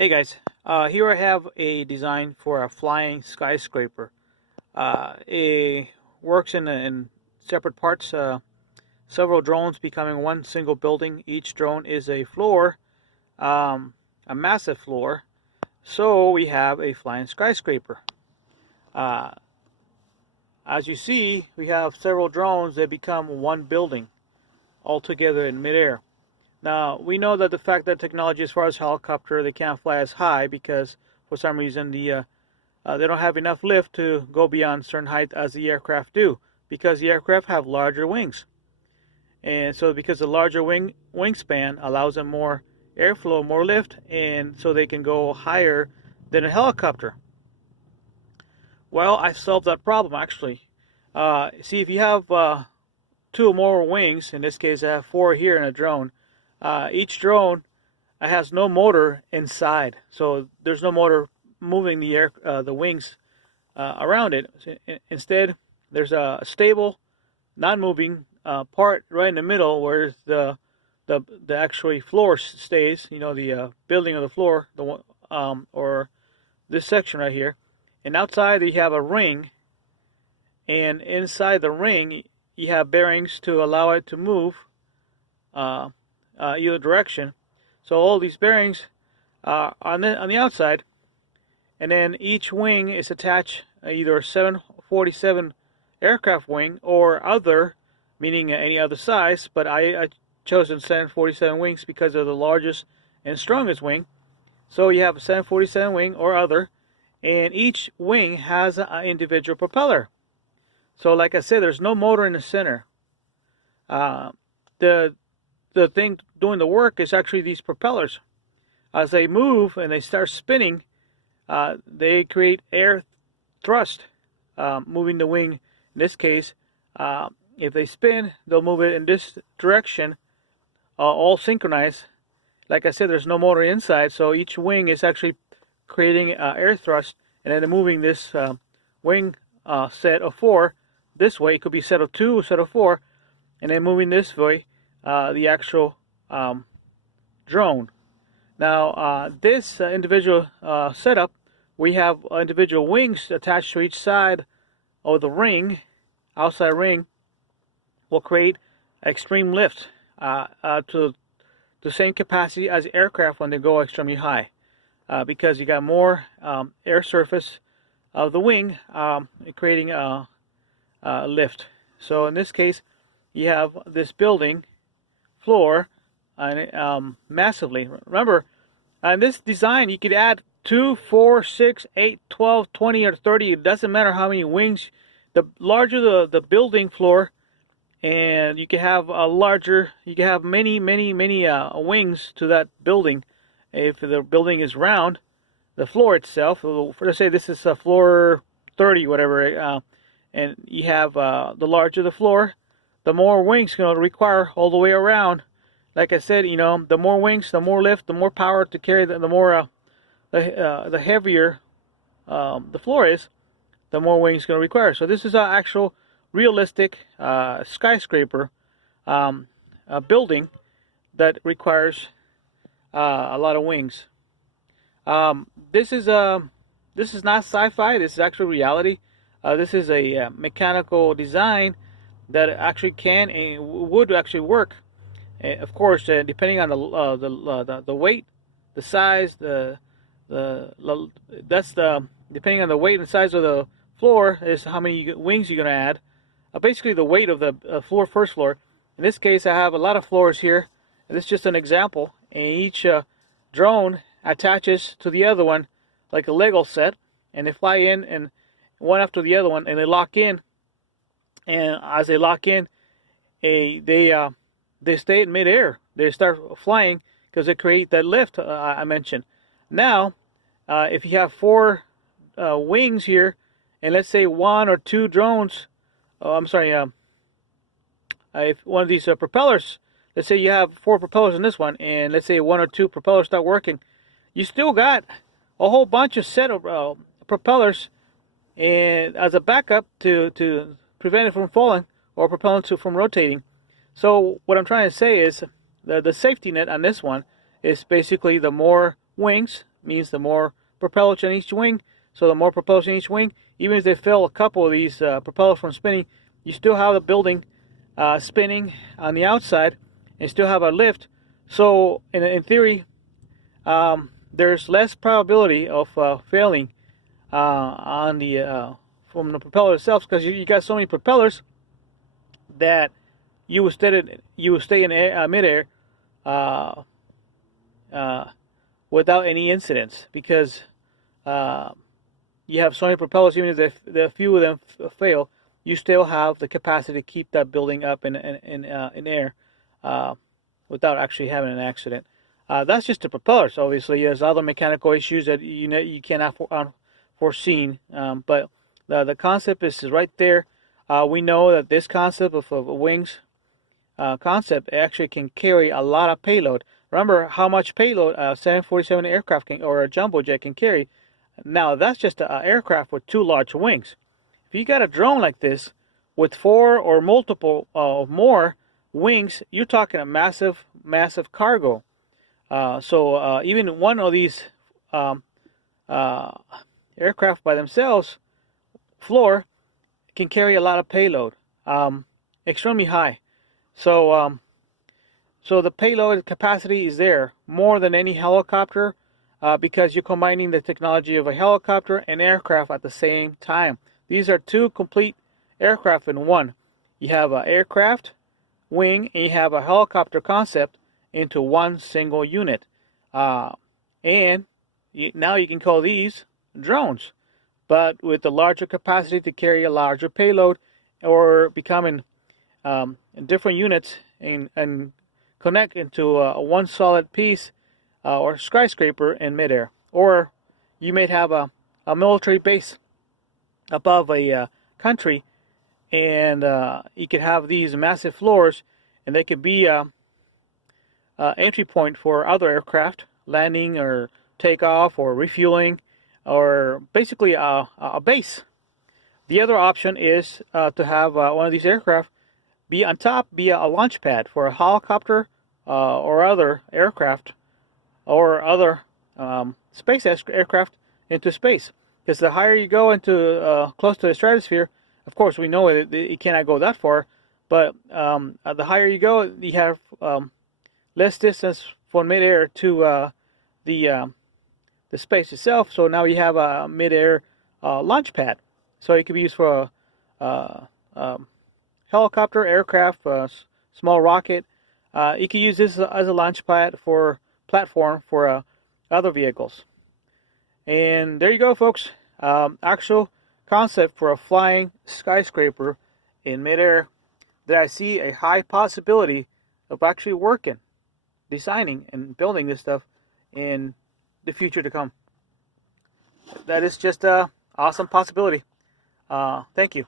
Hey guys, here I have a design for a flying skyscraper. It works in separate parts, several drones becoming one single building. Each drone is a floor, a massive floor, so we have a flying skyscraper. Uh, as you see, we have several drones that become one building all together in midair. Now, we know that the fact that technology as far as helicopter, they can't fly as high because for some reason they don't have enough lift to go beyond certain height as the aircraft do, because the aircraft have larger wings. And so because the larger wingspan allows them more airflow, more lift, and so they can go higher than a helicopter. Well, I solved that problem actually. See, if you have two or more wings, in this case I have four here in a drone, each drone has no motor inside, so there's no motor moving the wings around it. Instead, there's a stable, non-moving part right in the middle where the actually floor stays. You know, the building of the floor, or this section right here. And outside you have a ring, and inside the ring you have bearings to allow it to move either direction. So all these bearings are on the outside, and then each wing is attached either a 747 aircraft wing or other, meaning any other size, but I chosen 747 wings because they're the largest and strongest wing. So you have a 747 wing or other, and each wing has an individual propeller. So like I said, there's no motor in the center. The thing doing the work is actually these propellers. As they move and they start spinning, they create air thrust, moving the wing. In this case, if they spin, they'll move it in this direction, all synchronized. Like I said, there's no motor inside, so each wing is actually creating air thrust, and then moving this wing set of four this way. It could be set of two, set of four, and then moving this way, the actual drone. Now, this individual setup, we have individual wings attached to each side of the ring. Outside ring will create extreme lift to the same capacity as aircraft when they go extremely high, because you got more air surface of the wing, creating lift. So in this case, you have this building floor massively. Remember, in this design you could add 2, 4, 6, 8, 12, 20, or 30. It doesn't matter how many wings. The larger the building floor, and you can have many wings to that building. If the building is round, the floor itself, let's say this is floor 30, whatever, and you have the larger the floor, the more wings going to require all the way around. Like I said, the more wings, the more lift, the more power to carry, the more the heavier the floor is, the more wings going to require. So this is an actual realistic skyscraper building that requires a lot of wings. This is not sci-fi. This is actual reality. This is a mechanical design that actually can and would actually work. Of course, depending on the weight, the size, depending on the weight and size of the floor is how many wings you're going to add. Basically, the weight of the first floor. In this case, I have a lot of floors here. And this is just an example. And each drone attaches to the other one like a Lego set, and they fly in and one after the other one, and they lock in. And as they lock in, they stay in midair. They start flying because they create that lift I mentioned. Now, if you have four wings here, and let's say one or two drones, if one of these propellers, let's say you have four propellers in this one, and let's say one or two propellers start working, you still got a whole bunch of set of propellers, and as a backup to prevent it from falling or propelling from rotating. So what I'm trying to say is the safety net on this one is basically the more wings, means the more propellers in each wing. So the more propellers in each wing, even if they fail a couple of these propellers from spinning, you still have the building spinning on the outside and still have a lift. So in theory, there's less probability of failing on the from the propeller itself, because you got so many propellers that you will stay in midair without any incidents, because you have so many propellers. Even if a few of them fail, you still have the capacity to keep that building up in air without actually having an accident. That's just the propellers. Obviously, there's other mechanical issues that you cannot foreseen, but the concept is right there. We know that this concept of wings concept actually can carry a lot of payload. Remember how much payload a 747 aircraft or a jumbo jet can carry. Now that's just an aircraft with 2 large wings. If you got a drone like this with 4 or multiple more wings, you're talking a massive cargo. So even one of these aircraft by themselves, floor, can carry a lot of payload, extremely high. So so the payload capacity is there more than any helicopter, because you're combining the technology of a helicopter and aircraft at the same time. These are 2 complete aircraft in one. You have an aircraft wing and you have a helicopter concept into one single unit. And now you can call these drones, but with the larger capacity to carry a larger payload, or becoming different units and connect into one solid piece or skyscraper in midair. Or you may have a military base above a country, and you could have these massive floors, and they could be entry point for other aircraft landing or takeoff or refueling, or basically a base. The other option is to have one of these aircraft be on top, be a launch pad for a helicopter or other aircraft or other space aircraft into space. Because the higher you go into close to the stratosphere, of course we know it cannot go that far, but the higher you go, you have less distance from midair to the space itself. So now you have a midair launch pad. So it could be used for a helicopter, aircraft, small rocket. You can use this as a launch pad for platform for other vehicles. And there you go, folks. Actual concept for a flying skyscraper in midair that I see a high possibility of actually working, designing and building this stuff in the future to come. That is just an awesome possibility. Thank you.